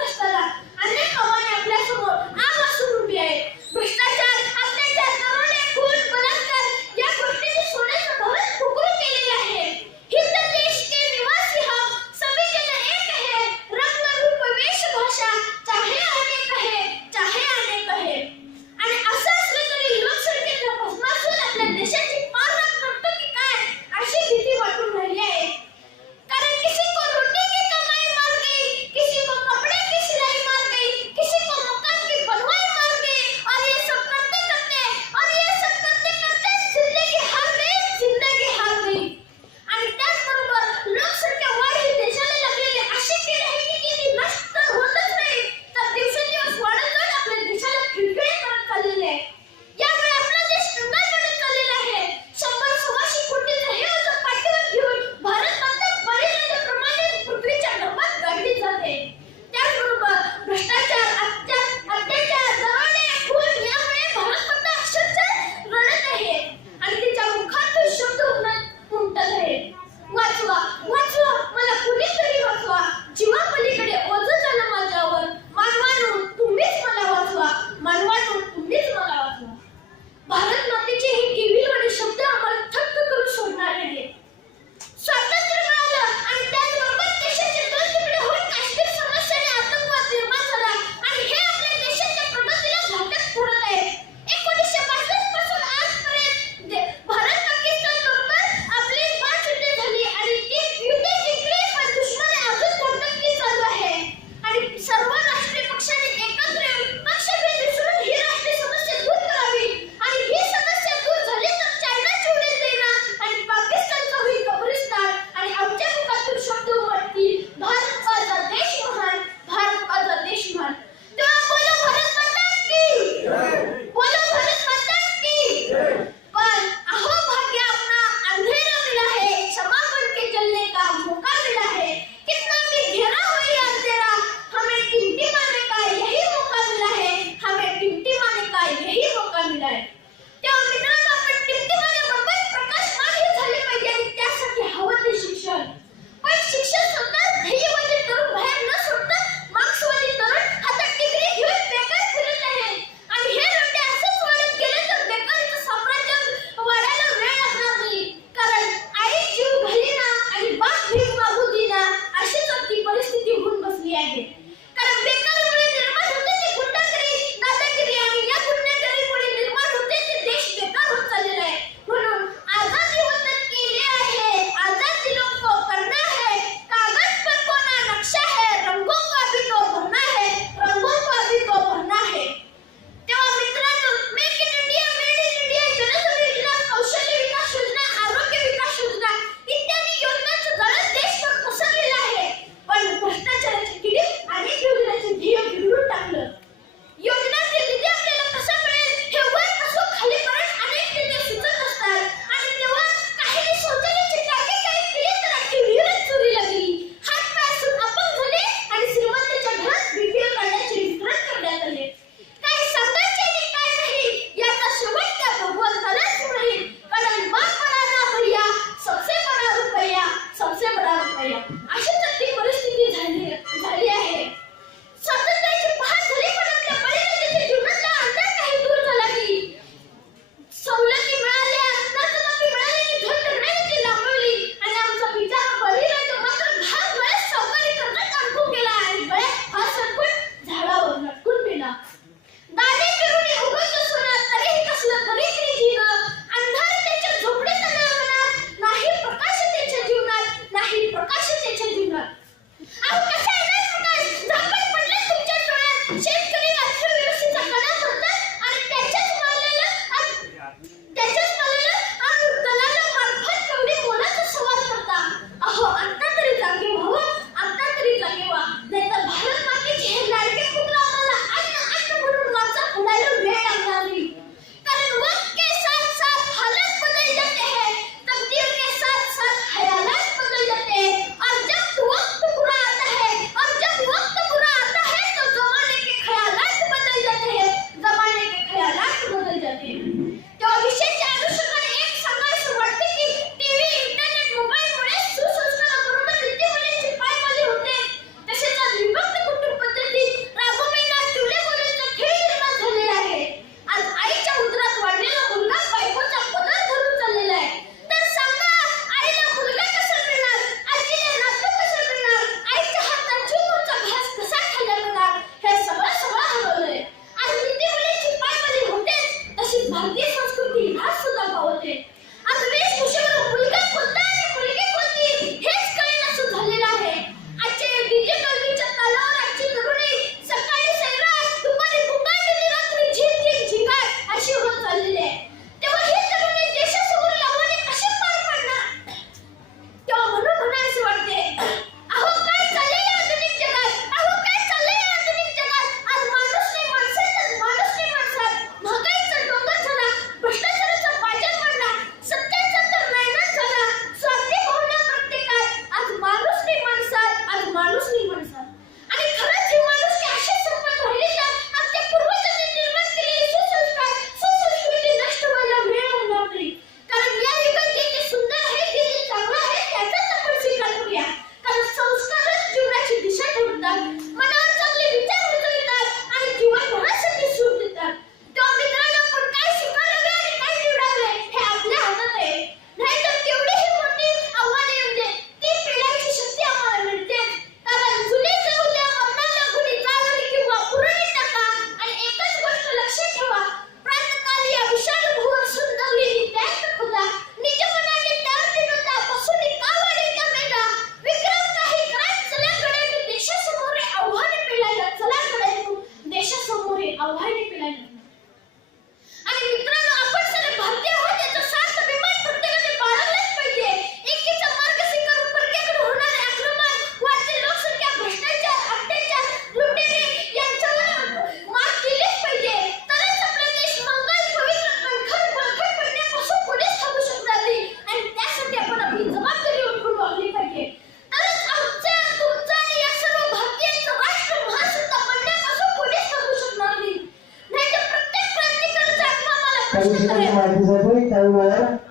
arkadaşlara Ahí se me mandó, ahí se me mandó.